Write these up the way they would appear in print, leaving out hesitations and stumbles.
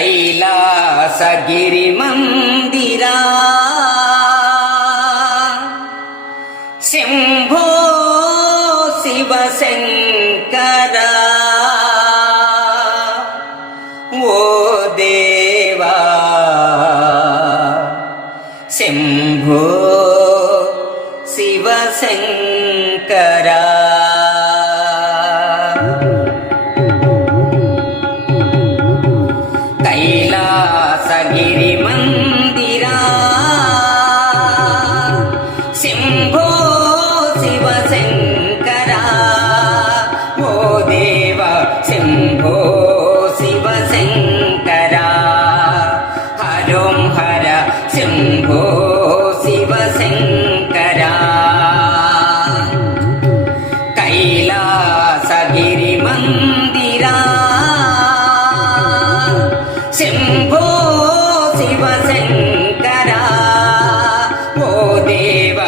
కైలాసగిరి మందిరా శంభో శివ శంకరా ఓ దేవా శంభో శివ శంకరా కైలాసగిరి మందిరా శంభో శివ శంకరా ఓ దేవా శంభో శివ శంకరా హరోం హర శంభో శివ శంకరా కైలాసగిరి మందిరా శంభో శివ శంకరా ఓ దేవ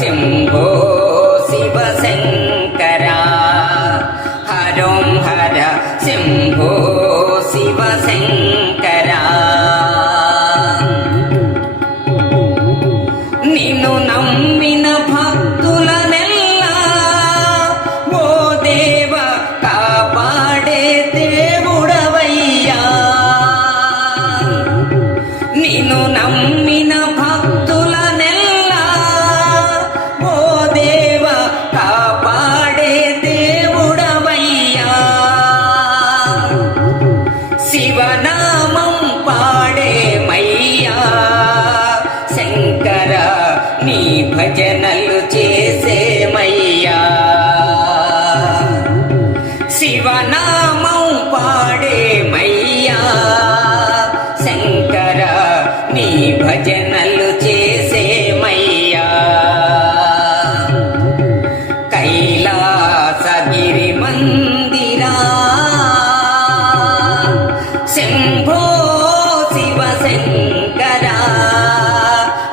శంభో శివ శంకరా హరోం హర శంభో శివ శంకరా నిన్ను నమ్మిన భక్తులనెల్లా ఓ దేవ కాపాడే దేవుడవయ్యా నిన్ను నమ్మిన భక్తులనెల్లా ఓ దేవ కాపాడే దేవుడవయ్యా శివనామం పాడేమయ్యా శంకర నీ భజనలు చేసేమయ్యా శివనామం పాడేమయ్యా శంకర నీ భజనలు చేసేమయ్యా కైలాసగిరి మందిరా శంభో శివ శంకరా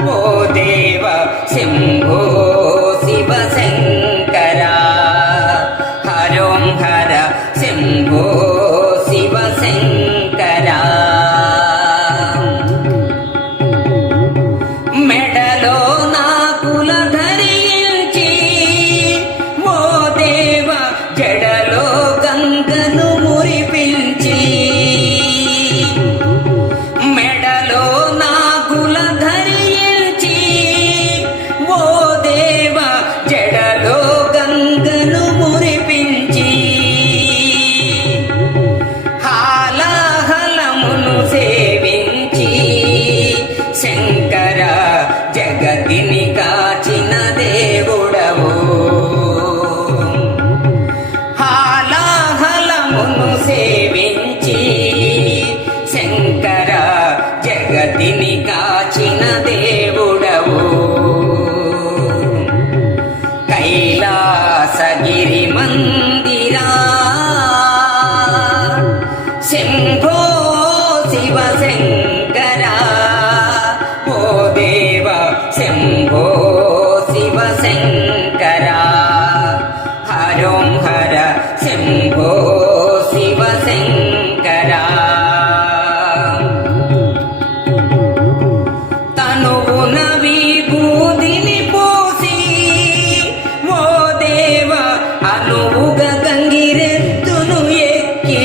ఓ దేవ శంభో శివ శంకరా హరోం హర శంభో శివ శంకరా మెడలో నాకుల ధరించి ఓ దేవ జడలో గంగను మురిపించి మెడలో నాకుల ధరించి ఓ దేవ జడలో గంగను మురిపించి హాలాహలమును సేవించి శంకర జగతిని కాచిన దేవుడవు హాలాహలమును సేవించి శంకర జగతిని కాచిన దేవుడవు కైలాసగిరి మందిరా శంభో శివ శంకరా ఓ దేవ శంభో శివ శంకరా హరోం హర శంభో శివ శంకరా తనువున విభూతిని పోసి ఓ దేవ అనువుగా గంగిరెద్దును ఎక్కి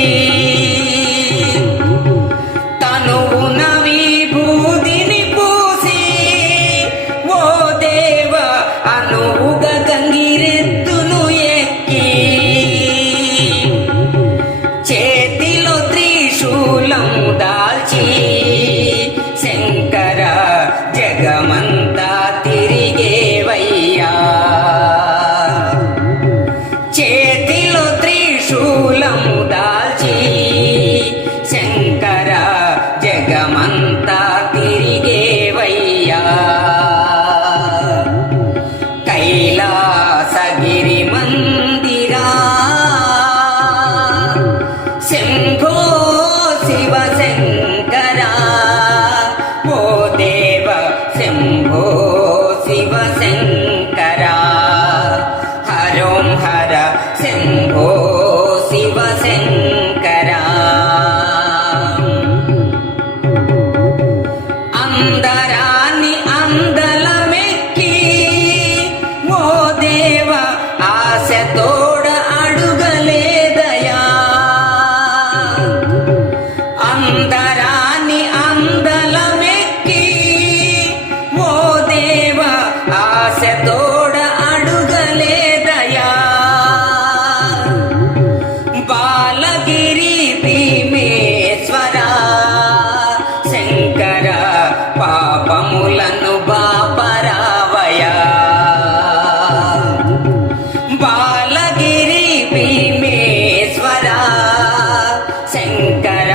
శంకర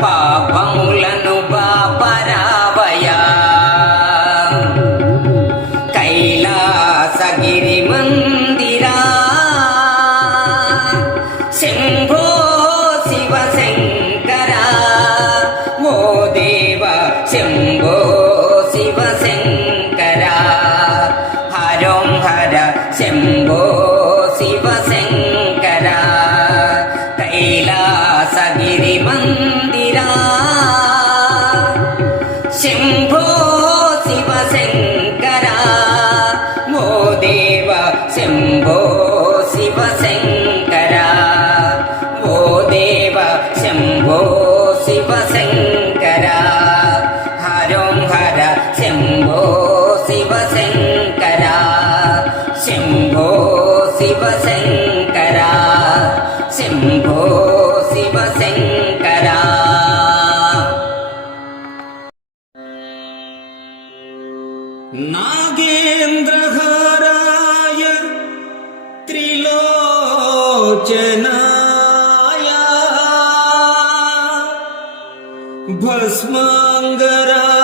పాపములను బాపరావయా కైలాసగిరి మందిరా శంభో శివ శంకర ఓ దేవ శంభో శివ శంకర హరోం హర శంభో శివ శంకర కైలాసగిరి మందిరా శంభో శివ శంకర ఓ దేవ శంభో శివ శంకర ఓ దేవ శంభో శివ శంకర హరోం హర శంభో శివ శంకర శంభో శివ శంకర శంభో శివ శంకర నాగేంద్రహారాయ త్రిలోచనాయ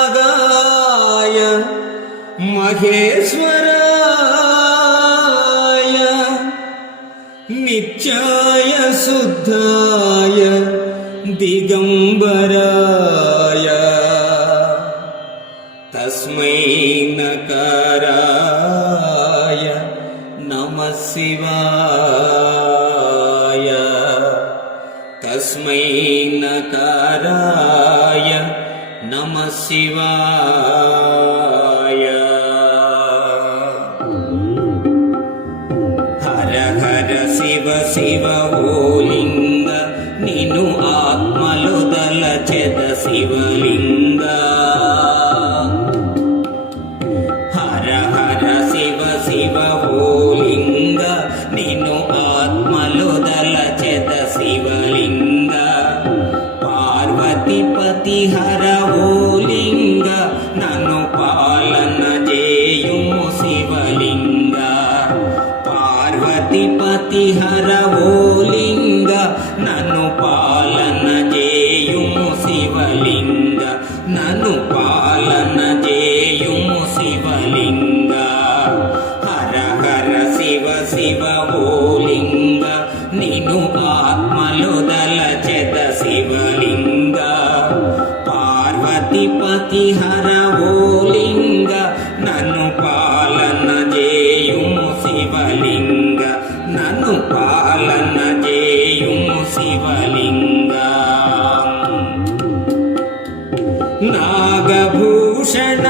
భస్మాంగరాగాయ మహేశ్వరాయ నిత్యాయ శుద్ధాయ దిగంబరాయ తస్మై నకారాయ నమః శివాయ తస్మై నకారాయ నమః శివాయ హర హర శివ శివ ఓ లింగ నిను ఆత్మలు దలచెద శివలింగ హర హర శివ శివ ఓ లింగ నిను ఆత్మలు దలచెద శివలింగ పార్వతీపతి హర ఓ లింగ నన్ను పాలన చేయుము శివలింగ పార్వతీపతి హర ఓ లింగ నన్ను పాలన చేయుము శివలింగ నన్ను పాలన చేయుము శివలింగ హర హర శివ శివ ఓ లింగ నిను ఆత్మలు దలచెద శివలింగ పార్వతీపతి హర ఓ లింగ నన్ను పాలన చేయుము శివలింగ నన్ను పాలన చేయుము శివలింగ నాగభూషణ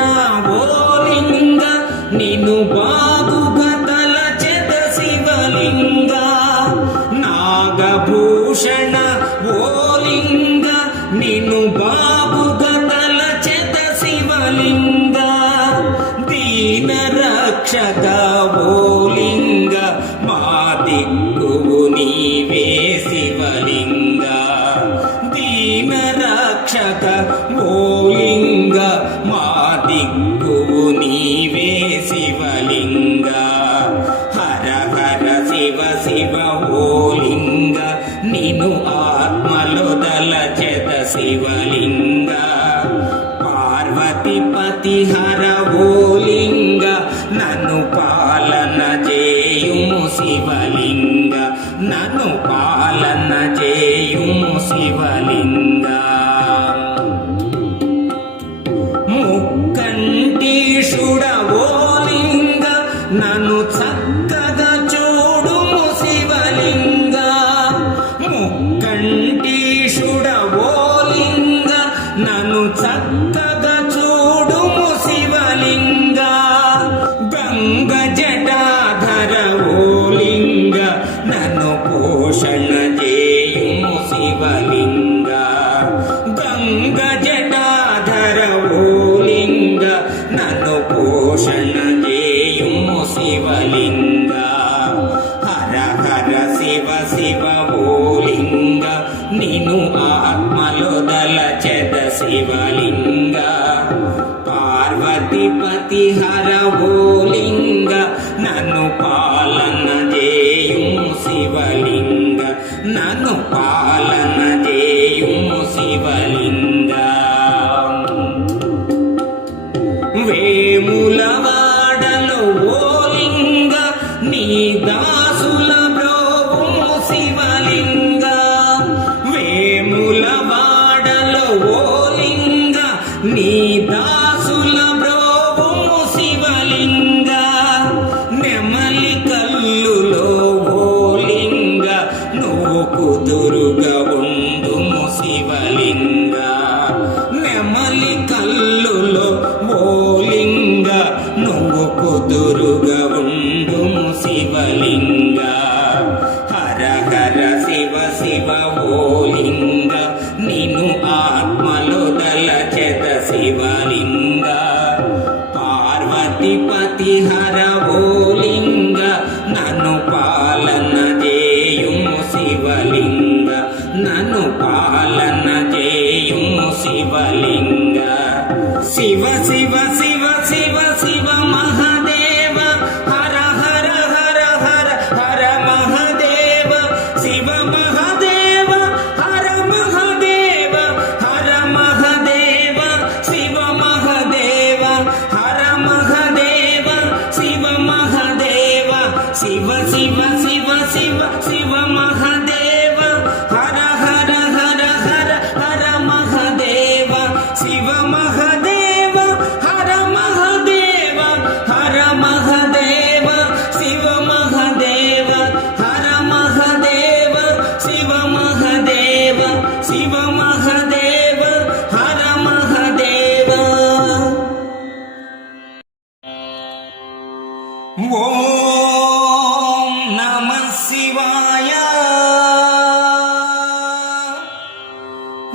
ఓ లింగ నిన్ను బాగుగా తలచెద శివలింగ నాగభూషణ ఓ లింగ నిన్ను బాగుగా తలచెద శివలింగ దీన రక్షక ఓ లింగ మా దిక్కువు నీవే శివలింగ దీన రక్షక ఓ లింగ మా దిక్కువు నీవే శివలింగ హర హర శివ శివ ఓ లింగ నిను ఆత్మలు దలచెద శివలింగ పార్వతీపతి హర ఓ లింగ నన్ను పాలన చేయుము శివలింగ నన్ను పాలన చేయుము శివలింగ ముక్కంటీషుడ ఓ లింగ నన్ను చక్కగా చూడుము శివలింగ ముక్కంటీషుడ ఓ లింగ నన్ను చక్కగా చూడుము శివలింగ గంగ జటాధర ఓ లింగ నన్ను పోషణ చేయుము శివలింగ గంగ జటాధర ఓ లింగ నన్ను పోషణ చేయుము శివలింగ హర హర శివ శివ ఓ లింగ నిను ఆత్మలు దలచెద శివలింగ పార్వతీపతి హర ఓ లింగ నన్ను పాలన చేయుము శివలింగ నన్ను పాలన చేయు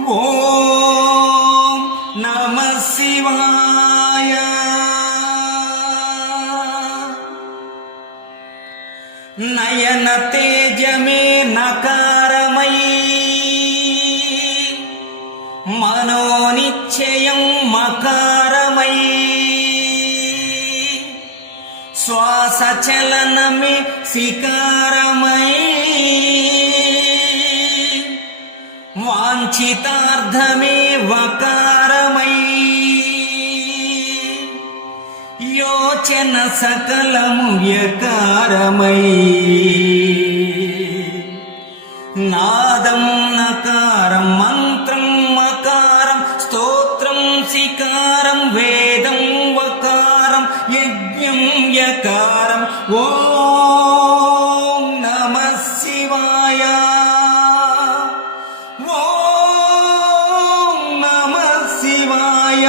ఓం నమః శివాయ. నయన తేజమే నకారమై మనోనిశ్చయం మకారమై శ్వాస చలనమే శికారమై వాంఛితార్థమే వకారమై యోచన సకలము వ్యకారమై నాదం నకారం మంత్రం మకారం స్తోత్రం శికారం వేదం వకారం యజ్ఞం యకారం. ఓం నమః శివాయ. ఓం నమః శివాయ.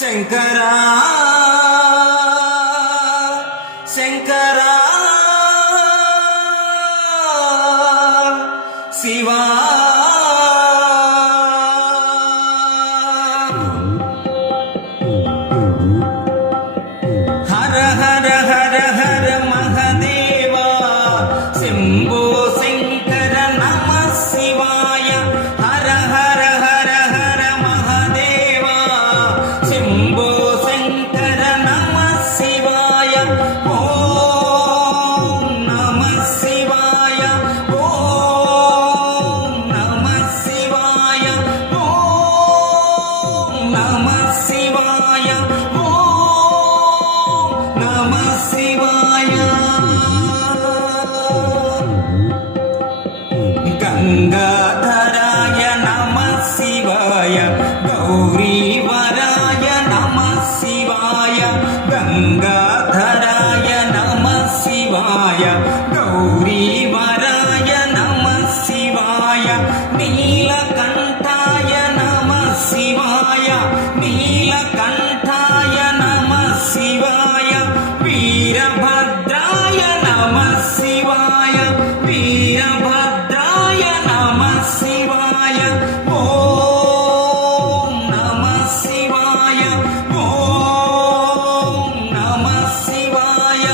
శంకరా శంకరా శివా. హర హర హర హర మహదేవా శంభో శంకర నమః శివాయ. హర హర హర హర మహదేవా శంభో శంకర నమః శివాయ. ఓం నమః శివాయ. ఓం నమః శివాయ. ఓం నమః శివాయ. ఓం నమః శివాయ. గంగాధరాయ నమః శివాయ. గౌరీవరాయ నమః శివాయ. గంగాధరాయ నమః శివాయ. గౌరీవరాయ నమః శివాయ. నీలకంఠాయ నమః శివాయ. నీలకంఠాయ నమః శివాయ. వీరభద్రాయ నమః శివాయ. వీరభద్రాయ నమః శివాయ. ఓం నమః శివాయ. ఓం నమః శివాయ.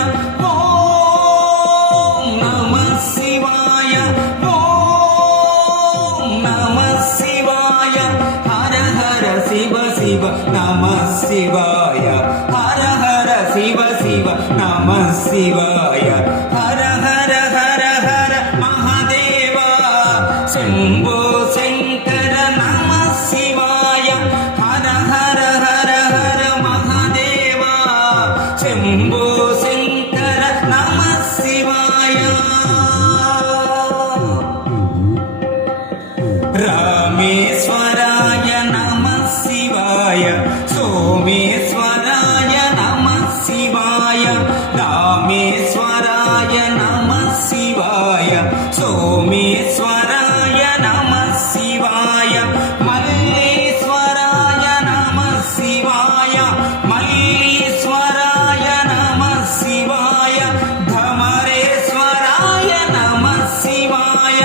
ఓం నమః శివాయ. ఓం నమః శివాయ. హర హర శివ శివ నమః శివాయ. హర హర శివ శివ నమః శివాయ. హర హర హర హర మహాదేవా శంభో శంకర నమః శివాయ. హర హర హర హర మహాదేవా శంభో శంకర నమః శివాయ. రామేశ్వరాయ నమః శివాయ. సోమేశ్వరాయ నమః శివాయ. రామేశ్వరాయ నమః శివాయ. సోమేశ్వరాయ నమః శివాయ. మల్లీశ్వరాయ నమః శివాయ. మల్లీశ్వరాయ నమః శివాయ. ధమరేశ్వరాయ నమః శివాయ.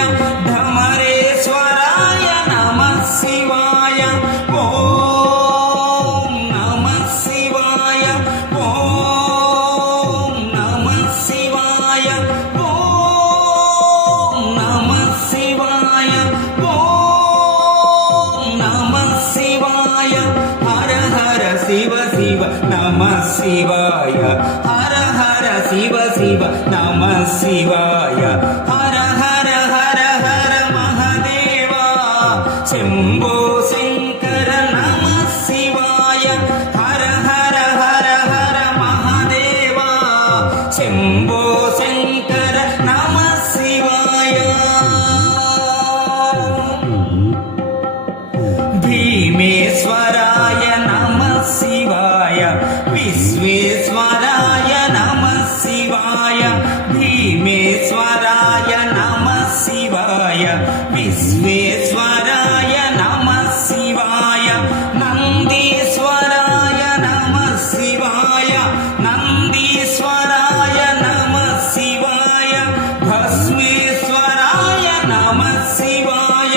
ధమరేశ్వరాయ నమః శివాయ. ఓం నమః శివాయ. ఓం నమః శివాయ. ఓం నమః శివాయ. ఓం నమః శివాయ. హర హర శివ శివ నమః శివాయ. హర హర శివ శివ నమః శివాయ. హర హర హర హర మహాదేవా శంభో శంకర నమః శివాయ. హర హర హర హర మహాదేవా శంభో శంకర నమః శివాయ. భీమేశ్వరాయ నమః శివాయ. విశ్వేశ్వరాయ నమః శివాయ. భీమేశ్వరాయ నమః శివాయ. విశ్వేశ్వరాయ నమః శివాయ. నందీశ్వరాయ నమః శివాయ. నందీశ్వరాయ నమః శివాయ. భస్మేశ్వరాయ నమః శివాయ.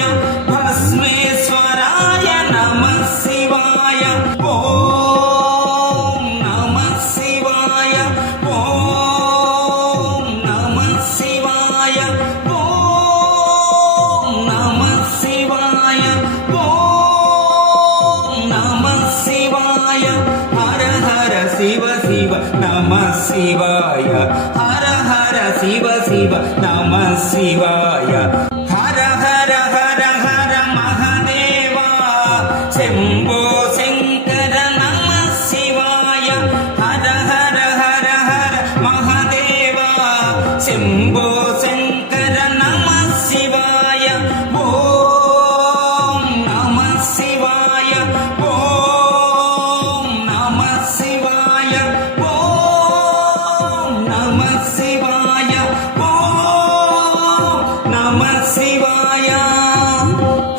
శివాయ హర హర శివ శివ నమ శివాయ హర హర హర హర మహదేవా శంభో శంకర నమ శివాయ హర హర హర హర మహదేవా శంభో శంకర నమ శివాయ ఓం నమ శివాయ ఓం నమ శివాయ ఓం నమ శివాయ ఓం నమ శివాయ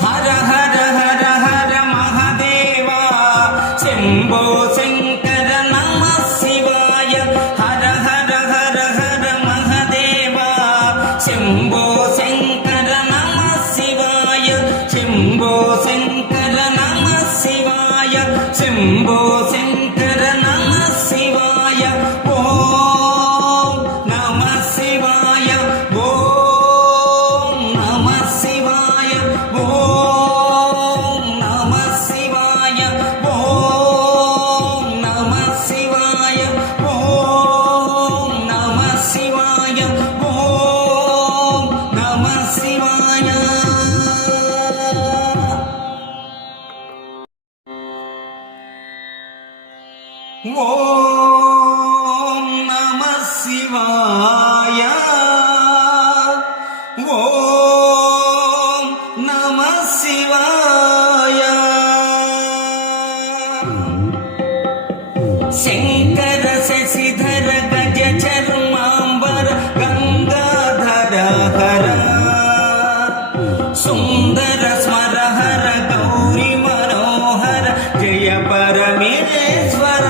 హర హర హర హర మహదేవా శంభో శంకర నమ శివాయ హర హర హర హర మహదేవా శంభో శంకర నమ శివాయ శంభో శంకర నమ శివాయ శంభో శంకర నమ శివాయ ఓం నమ శివాయ ఓం నమ శివాయ ఓం నమ శివాయ ఓం నమ శివాయ ఓం నమ శివాయ ఓం నమ శివాయ ఓం నమ శివాయ ఓం నమ శివాయ శంకర శశిధర గజ చర్మాంబర గంగాధర హర సుందర స్మర హర గౌరి మనోహర జయ పరమేశ్వర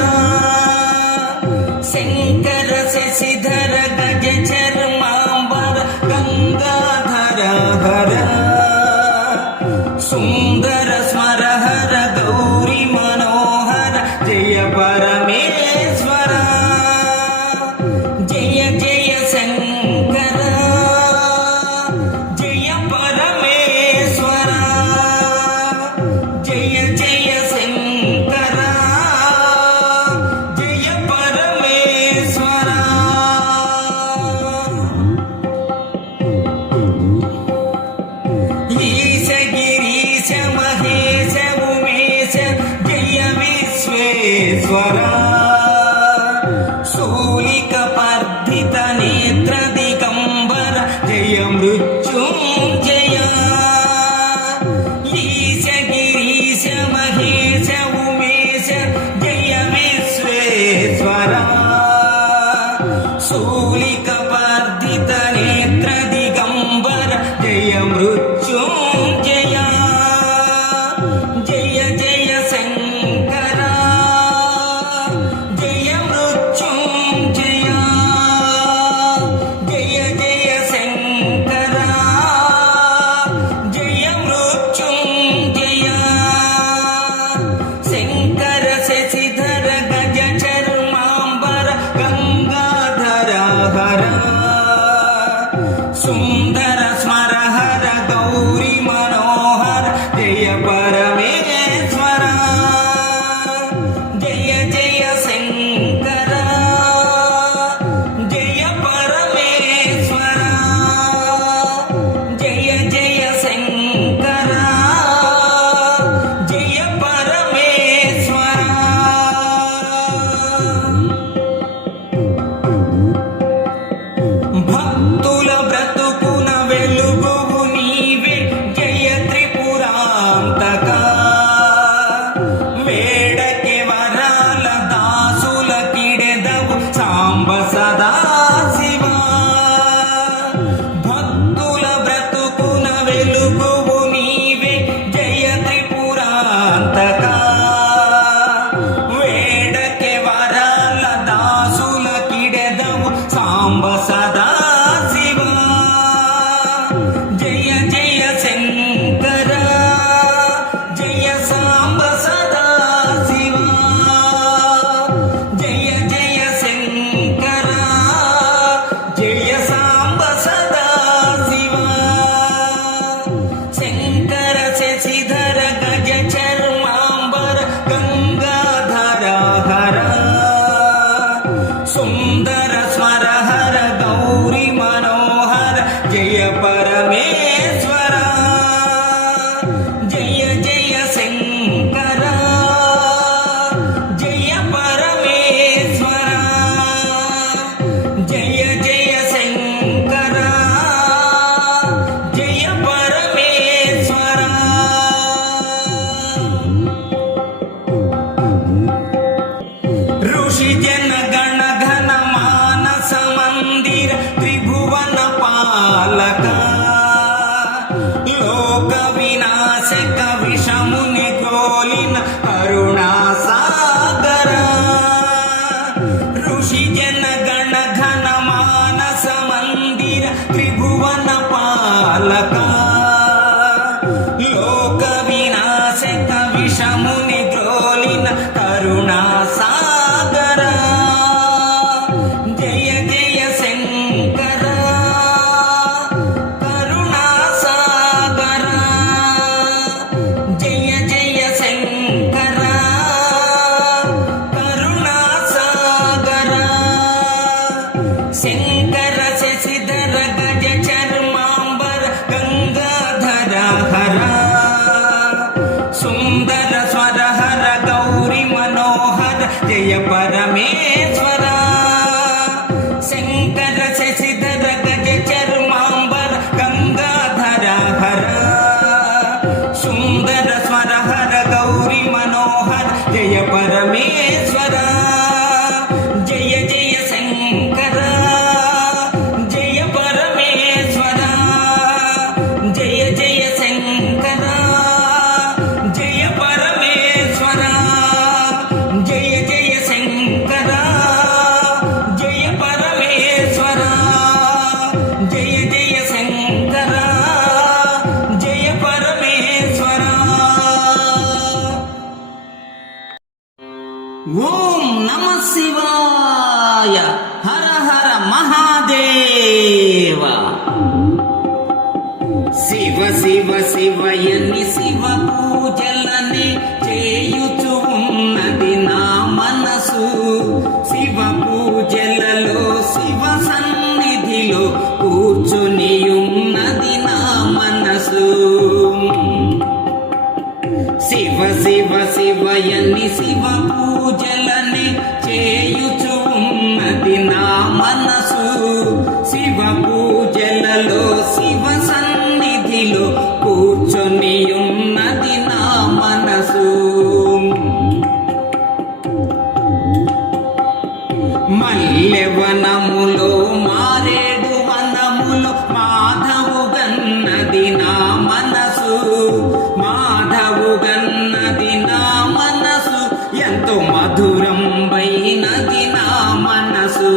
శంకర శశిధర గజ చర్మాంబర గంగాధర హర సుందర హర సుందర స్వర హర గౌరీ మనోహర జయ పరమేశ్వర శంకర శశిధర గజ చర్మాంబర గంగాధర హర సుందర స్వర హర గౌరీ మనోహర జయ పరమేశ్వర జయ జయ శంకర జయ పరమేశ్వర జయ జయ శంకర జయ పరమేశ్వర జయ జయ శంకర జయ పరమేశ్వర జయ జయ శంకర జయ పరమేశ్వర. ఓం నమ శివాయ. హర హర మహాదేవ. శివ శివ శివయని శివ పూజలని చేయుచు ఉన్నది నా మనసు. శివ పూజలలో శివ సన్నిధిలో కూర్చుని ఉన్నది నా మనసు. శివ శివ శివయని శివ పూజలని చేయుచు ఉన్నది నా మనసు. శివ పూజలలో శివ సన్నిధిలో కూర్చొని ఉన్నది నా మనసు. మల్లెవనములో మారేడు వనములో మాధవు గన్నది నా మనసు. మాధవు గన్నది నా మనసు ఎంతో మధురం వైనది నా మనసు.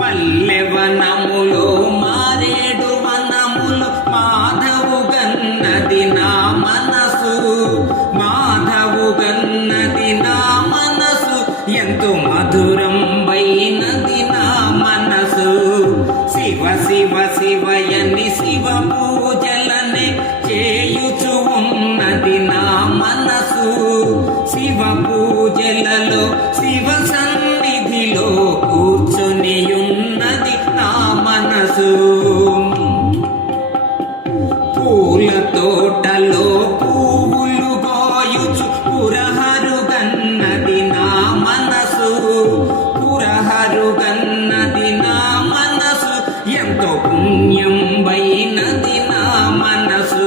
మల్లెవనములో మారేడు వనములో మాధవు గన్నది నా మనసు. మాధవు గన్నది నా మనసు ఎంతో మధురం వైనది నా మనసు. శివ శివ శివయని శివ పూజలని చేయుచు ఉన్నది నా మనసు. శివ పూజలలో శివ సన్నిధిలో కూర్చొని ఉన్నది నా మనసు. పూల తోటలో పువ్వులు గోయుచు పురహరు గన్నది నా మనసు. పురహరు గన్నది నా మనసు ఎంతో పుణ్యం వైనది నా మనసు.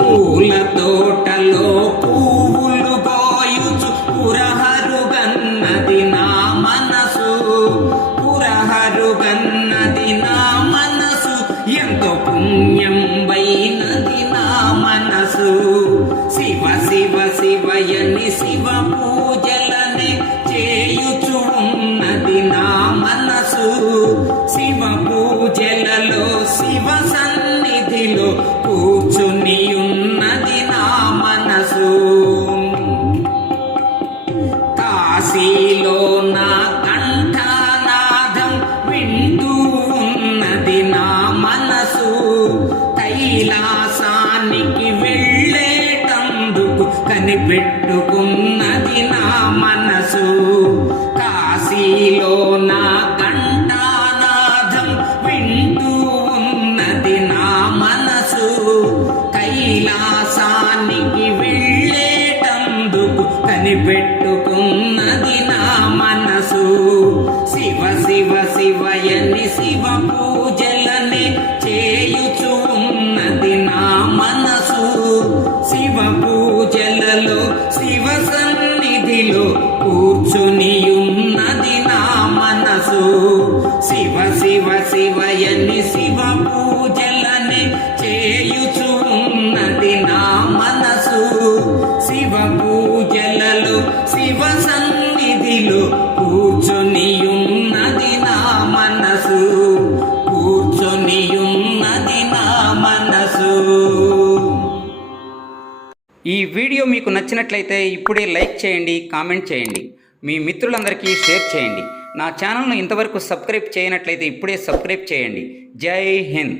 పూల తోటలో పువ్వులు గోయుచు పురహరు గన్నది నా మనసు. పురహరు గన్నది నా మనసు ఎంతో పుణ్యం వైనది నా మనసు. శివ శివ శివయని శివ పూజలని చేయుచు ఉన్నది నా మనసు. శివ పూజలలో శివ సన్నిధిలో కూర్చుని ఉన్నది నా మనసు. కాశీలో నా కంఠనాదం వింటూ ఉన్నది నా మనసు. కైలాసానికి వెళ్ళేటందుకు కనిపెట్టుకున్నది నా మనసు. కాశీలో నా కంఠనాదం వింటూ ఉన్నది నా మనసు. కైలాసానికి వెళ్ళేటందుకు కనిపెట్టుకున్నది నా మనసు. శివ శివ శివయని శివ పూజలని చేయుచు ఉన్నది నా మనసు. శివ పూజలలో శివ సన్నిధిలో కూర్చుని ఉన్నది నా మనసు. శివ శివ శివయని శివ పూజలని చేయుచు ఉన్నది నా మనసు. శివ పూజలలో శివ సన్నిధిలో కూర్చొని ఉన్నది నా మనసు. కూర్చొని ఉన్నది నా మనసు. ఈ వీడియో మీకు నచ్చినట్లయితే ఇప్పుడే లైక్ చేయండి, కామెంట్ చేయండి, మీ మిత్రులందరికీ షేర్ చేయండి. నా ఛానల్ను ఇంతవరకు సబ్స్క్రైబ్ చేయనట్లయితే ఇప్పుడే సబ్స్క్రైబ్ చేయండి. జై హింద్.